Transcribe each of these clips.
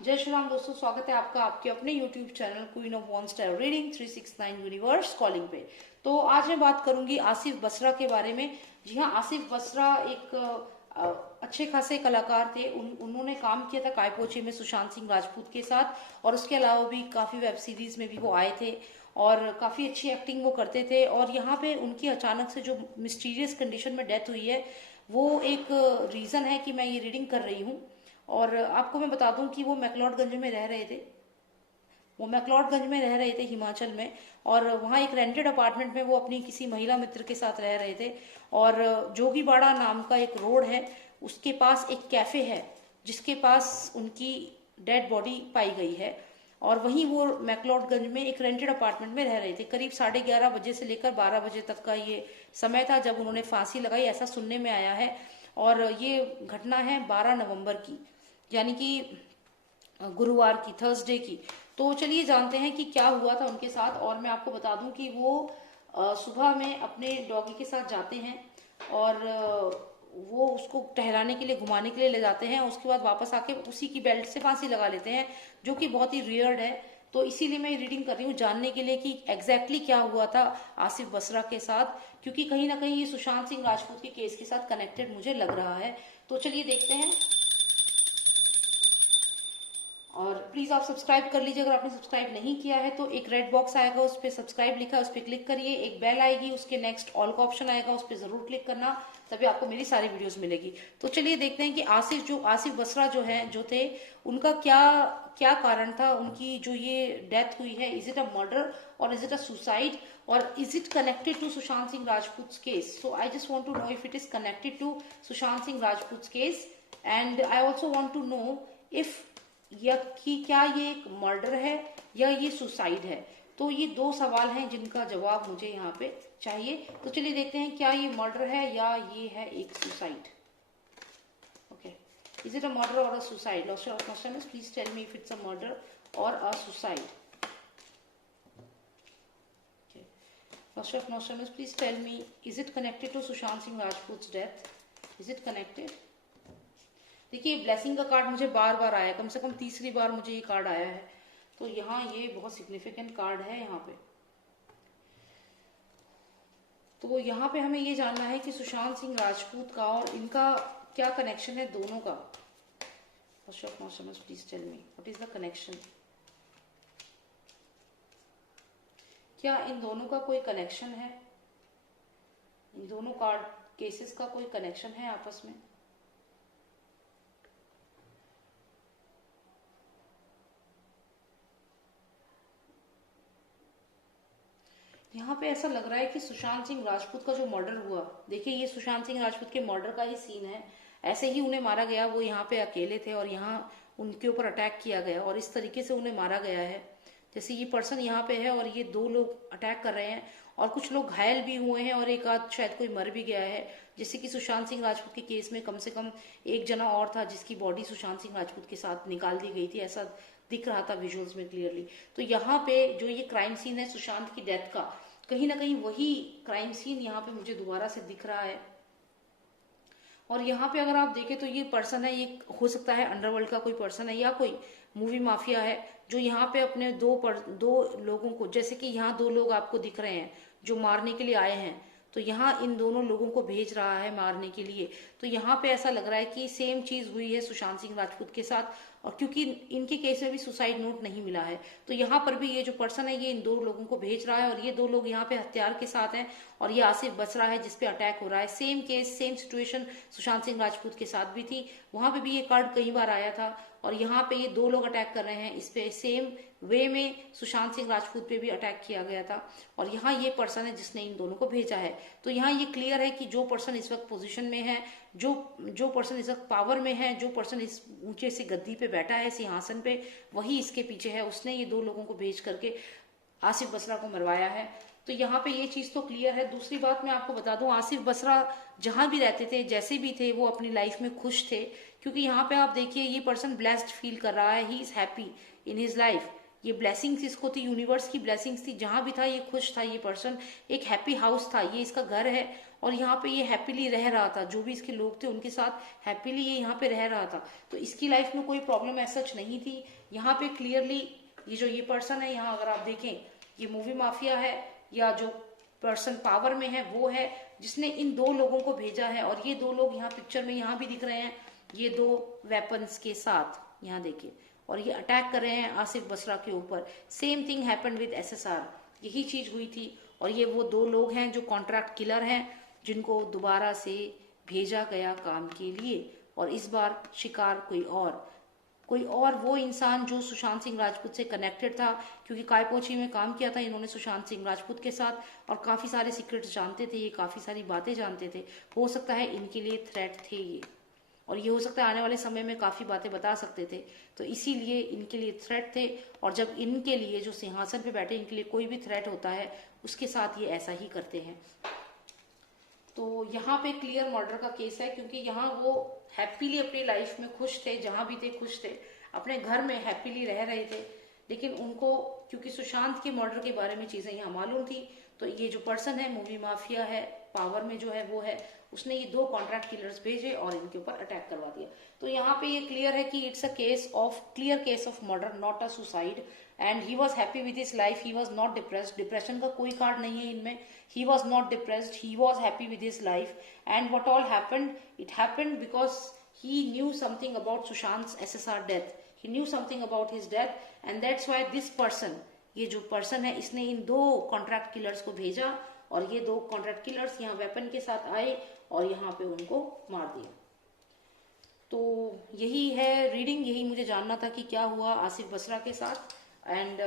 जय श्री राम दोस्तों, स्वागत है आपका आपके अपने YouTube channel queen of wands tarot reading 369 universe calling पे। तो आज मैं बात करूंगी आसिफ बसरा के बारे में। जी हाँ, आसिफ बसरा एक अच्छे खासे कलाकार थे। उन्होंने काम किया था काय पोछे में सुशांत सिंह राजपूत के साथ, और उसके अलावा भी काफी वेब सीरीज में भी वो आए थे और काफी अच्छी एक्टिंग वो करते थे। और यहाँ पे उनकी अचानक से जो मिस्टीरियस कंडीशन में डेथ हुई है, वो एक रीजन है कि मैं ये रीडिंग कर रही हूँ। और आपको मैं बता दूं कि वो मैक्लोडगंज में रह रहे थे। वो मैक्लोडगंज में रह रहे थे हिमाचल में, और वहाँ एक रेंटेड अपार्टमेंट में वो अपनी किसी महिला मित्र के साथ रह रहे थे। और जोगीबाड़ा नाम का एक रोड है, उसके पास एक कैफे है जिसके पास उनकी डेड बॉडी पाई गई है। और वहीं वो मैक्लोडगंज में एक रेंटेड अपार्टमेंट में रह रहे थे। करीब 11:30 बजे से लेकर 12 बजे तक का ये समय था जब उन्होंने फांसी लगाई, ऐसा सुनने में आया है। और ये घटना है 12 नवंबर की, यानी कि गुरुवार की, थर्सडे की। तो चलिए जानते हैं कि क्या हुआ था उनके साथ। और मैं आपको बता दूं कि वो सुबह में अपने डॉगी के साथ जाते हैं और वो उसको टहलाने के लिए, घुमाने के लिए ले जाते हैं। उसके बाद वापस आके उसी की बेल्ट से फांसी लगा लेते हैं, जो कि बहुत ही रियर्ड है। तो इसीलिए मैं रीडिंग कर रही हूँ जानने के लिए कि एग्जैक्टली क्या हुआ था आसिफ बसरा के साथ, क्योंकि कहीं ना कहीं ये सुशांत सिंह राजपूत के केस के साथ कनेक्टेड मुझे लग रहा है। तो चलिए देखते हैं। और प्लीज आप सब्सक्राइब कर लीजिए अगर आपने सब्सक्राइब नहीं किया है। तो एक रेड बॉक्स आएगा, उस पर सब्सक्राइब लिखा है, उस पर क्लिक करिए। एक बेल आएगी, उसके नेक्स्ट ऑल का ऑप्शन आएगा, उस पर जरूर क्लिक करना, तभी आपको मेरी सारी वीडियोस मिलेगी। तो चलिए देखते हैं कि आसिफ बसरा जो थे, उनका क्या क्या कारण था। उनकी जो ये डेथ हुई है, इज इट अ मर्डर और इज इट अ सुसाइड, और is it connected to Sushant Singh Rajput case. So I just want to know if it is connected to Sushant Singh Rajput case, and I also want to know if या कि क्या ये एक murder है या ये सुसाइड है। तो ये दो सवाल हैं जिनका जवाब मुझे यहाँ पे चाहिए। तो चलिए देखते हैं, क्या ये मर्डर है या ये है एक suicide. Okay, is it a murder और a suicide? Luster of Nostradamus, please tell me if it's a murder और a suicide. Luster of Nostradamus, please tell me, is it connected to Sushant Singh Rajput death? Is it connected? देखिए, blessing का card मुझे बार बार आया, कम से कम तीसरी बार मुझे ये कार्ड आया है। तो यहाँ ये बहुत सिग्निफिकेंट कार्ड है यहाँ पे। तो यहाँ पे हमें ये जानना है कि सुशांत सिंह राजपूत का और इनका क्या कनेक्शन है, दोनों का। Please tell me what is the connection. क्या इन दोनों का कोई कनेक्शन है? इन दोनों कार्ड केसेस का कोई कनेक्शन है आपस में? यहाँ पे ऐसा लग रहा है कि सुशांत सिंह राजपूत का जो मर्डर हुआ, देखिए ये सुशांत सिंह राजपूत के मर्डर का ही सीन है। ऐसे ही उन्हें मारा गया, वो यहाँ पे अकेले थे और यहाँ उनके ऊपर अटैक किया गया और इस तरीके से उन्हें मारा गया है। जैसे ये पर्सन यहाँ पे है और ये दो लोग अटैक कर रहे हैं और कुछ लोग घायल भी हुए हैं और एक आध शायद कोई मर भी गया है। जैसे कि सुशांत सिंह राजपूत के केस में कम से कम एक जना और था जिसकी बॉडी सुशांत सिंह राजपूत के साथ निकाल दी गई थी, ऐसा दिख रहा था विजुअल्स में क्लियरली। तो यहाँ पे जो ये क्राइम सीन है सुशांत की डेथ का, कहीं ना कहीं वही क्राइम सीन यहाँ पे मुझे दोबारा से दिख रहा है। और यहाँ पे अगर आप देखें तो ये पर्सन है, ये हो सकता है अंडरवर्ल्ड का कोई पर्सन है या कोई मूवी माफिया है, जो यहाँ पे अपने दो लोगों को, जैसे कि यहाँ दो लोग आपको दिख रहे हैं जो मारने के लिए आए हैं, तो यहाँ इन दोनों लोगों को भेज रहा है मारने के लिए। तो यहाँ पे ऐसा लग रहा है कि सेम चीज हुई है सुशांत सिंह राजपूत के साथ, और क्योंकि इनके केस में भी सुसाइड नोट नहीं मिला है, तो यहाँ पर भी ये जो पर्सन है ये इन दो लोगों को भेज रहा है और ये दो लोग यहाँ पे हथियार के साथ हैं और ये आसिफ बसरा है जिसपे अटैक हो रहा है। Same case, same situation Sushant Singh Rajput के साथ भी थी, वहां पे भी ये कार्ड कई बार आया था और यहाँ पे ये दो लोग अटैक कर रहे हैं। इस पे सेम वे में सुशांत सिंह राजपूत पे भी अटैक किया गया था और यहाँ ये पर्सन है जिसने इन दोनों को भेजा है। तो यहाँ ये क्लियर है कि जो पर्सन इस वक्त पोजीशन में है, जो पर्सन इस वक्त पावर में है, जो पर्सन इस ऊंचे से गद्दी पे बैठा है, सिंहासन पे, वही इसके पीछे है। उसने ये दो लोगों को भेज करके आसिफ बसरा को मरवाया है। तो यहाँ पे ये चीज तो क्लियर है। दूसरी बात मैं आपको बता दूं, आसिफ बसरा जहां भी रहते थे, जैसे भी थे, वो अपनी लाइफ में खुश थे, क्योंकि यहाँ पे आप देखिए ये पर्सन ब्लेस्ड फील कर रहा है, he is happy in his life. ये ब्लेसिंग्स इसको थी, यूनिवर्स की ब्लेसिंग्स थी, जहां भी था ये खुश था। ये पर्सन एक हैप्पी हाउस था, ये इसका घर है और यहाँ पे ये हैप्पीली रह रहा था, जो भी इसके लोग थे उनके साथ हैप्पीली ये यहाँ पे रह रहा था। तो इसकी लाइफ में कोई प्रॉब्लम ऐसा सच नहीं थी। यहाँ पे क्लियरली ये जो ये पर्सन है, यहाँ अगर आप देखें, ये मूवी माफिया है या जो पर्सन पावर में है वो है जिसने इन दो लोगों को भेजा है। और ये दो लोग यहाँ पिक्चर में यहाँ भी दिख रहे हैं, ये दो वेपन्स के साथ, यहाँ देखिए, और ये अटैक कर रहे हैं आसिफ बसरा के ऊपर। Same thing happened with SSR, यही चीज हुई थी। और ये वो दो लोग हैं जो कॉन्ट्रैक्ट किलर हैं, जिनको दोबारा से भेजा गया काम के लिए, और इस बार शिकार कोई और वो इंसान जो सुशांत सिंह राजपूत से कनेक्टेड था, क्योंकि काय पो ची में काम किया था इन्होंने सुशांत सिंह राजपूत के साथ, और काफी सारे सीक्रेट्स जानते थे ये, काफी सारी बातें जानते थे। हो सकता है इनके लिए थ्रेट थे ये, और ये हो सकता है आने वाले समय में काफी बातें बता सकते थे, तो इसीलिए इनके लिए थ्रेट थे। और जब इनके लिए जो सिंहासन पे बैठे इनके लिए कोई भी थ्रेट होता है, उसके साथ ये ऐसा ही करते हैं। तो यहाँ पे क्लियर मर्डर का केस है, क्योंकि यहाँ वो हैप्पीली अपनी लाइफ में खुश थे, जहां भी थे खुश थे, अपने घर में हैप्पीली रह रहे थे। लेकिन उनको क्योंकि सुशांत के मर्डर के बारे में चीजें यहाँ मालूम थी, तो ये जो पर्सन है, मूवी माफिया है, पावर में जो है वो है, उसने ये दो कॉन्ट्रैक्ट किलर्स भेजे और इनके ऊपर अटैक करवा दिया। तो यहाँ पे ये क्लियर है कि it's a clear case of murder, not a suicide. And he was happy with his life, he was not depressed, depression का कोई कार्ड नहीं है इनमें। He was not depressed, he was happy with his life. And what all happened, it happened because he knew something about Sushant's SSR death, he knew something about his death, and that's why this person, ये जो person है, इसने इन दो contract killers को भेजा, और ये दो कॉन्ट्रैक्ट किलर्स यहाँ वेपन के साथ आए और यहाँ पे उनको मार दिया। तो यही है रीडिंग, यही मुझे जानना था कि क्या हुआ आसिफ बसरा के साथ। एंड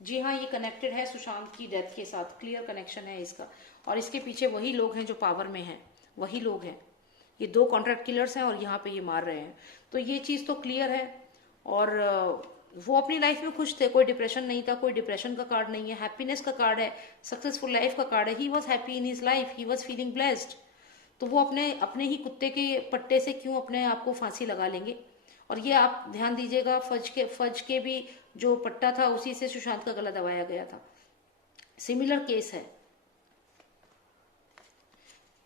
जी हाँ, ये कनेक्टेड है सुशांत की डेथ के साथ, क्लियर कनेक्शन है इसका, और इसके पीछे वही लोग हैं जो पावर में हैं, वही लोग हैं, ये दो कॉन्ट्रैक्ट किलर्स हैं और यहाँ पे ये मार रहे हैं। तो ये चीज तो क्लियर है। और वो अपनी लाइफ में खुश थे, कोई डिप्रेशन नहीं था, कोई डिप्रेशन का कार्ड नहीं है, हैप्पीनेस का कार्ड है, सक्सेसफुल लाइफ का कार्ड है। He was happy in his life, he was feeling blessed. तो वो अपने ही कुत्ते के पट्टे से क्यों अपने आप को फांसी लगा लेंगे। और ये आप ध्यान दीजिएगा, फज के भी जो पट्टा था उसी से सुशांत का गला दबाया गया था, सिमिलर केस है।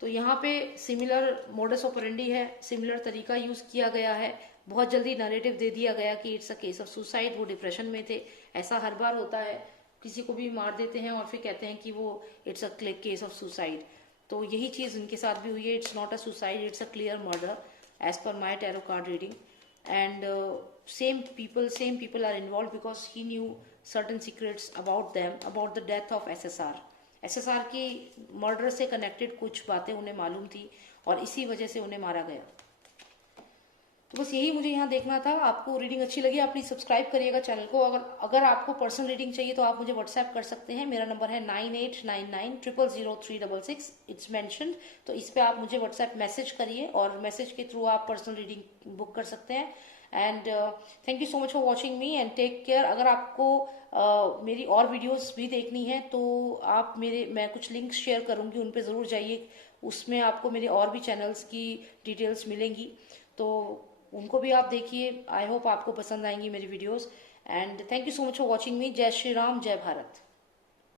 तो यहाँ पे सिमिलर मोडस ऑपरेंडी है, सिमिलर तरीका यूज किया गया है। बहुत जल्दी नैरेटिव दे दिया गया कि it's a case of suicide, वो डिप्रेशन में थे। ऐसा हर बार होता है, किसी को भी मार देते हैं और फिर कहते हैं कि वो it's a case of suicide. तो यही चीज इनके साथ भी हुई है, it's not a suicide, it's a clear murder as per my tarot card reading. And same people are involve because he knew certain secrets about them, about the death of SSR की मर्डर से connected कुछ बातें उन्हें मालूम थी और इसी वजह से उन्हें मारा गया। तो बस यही मुझे यहाँ देखना था। आपको रीडिंग अच्छी लगी आप प्लीज सब्सक्राइब करिएगा चैनल को। अगर आपको पर्सनल रीडिंग चाहिए तो आप मुझे व्हाट्सएप कर सकते हैं, मेरा नंबर है 9899000366, इट्स मेंशन्ड। तो इस पे आप मुझे व्हाट्सएप मैसेज करिए और मैसेज के थ्रू आप पर्सनल रीडिंग बुक कर सकते हैं। And thank you so much for watching me and take care. अगर आपको मेरी और वीडियोस भी देखनी है तो आप मैं कुछ लिंक्स शेयर करूंगी, उन पे जरूर जाइए, उसमें आपको मेरे और भी चैनल्स की डिटेल्स मिलेंगी, तो उनको भी आप देखिए। आई होप आपको पसंद आएंगी मेरी videos. And thank you so much for watching मी। जय श्री राम, जय भारत।